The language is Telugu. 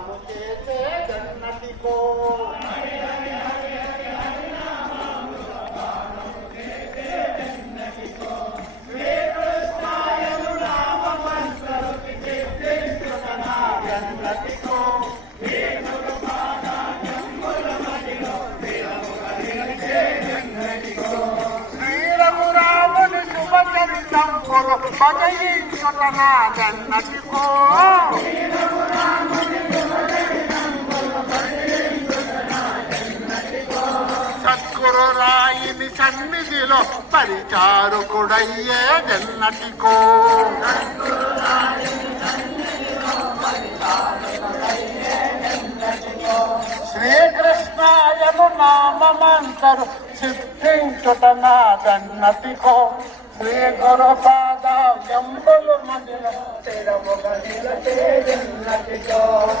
నామము చేసే జన్నతికో శ్రీరఘురాముని శుభచరితంపులు భజయించుటనా జన్నతికో సద్గురు రాయిని సన్నిధిలో పరిచారకుడయ్యే జన్నతికో శ్రీకృష్ణాయను నామమంతరు సిద్ధించుటనా జన్నతికో శ్రీ గురు పాదాంబులు మదిలో స్థిరముగా నిలచే జన్నతికో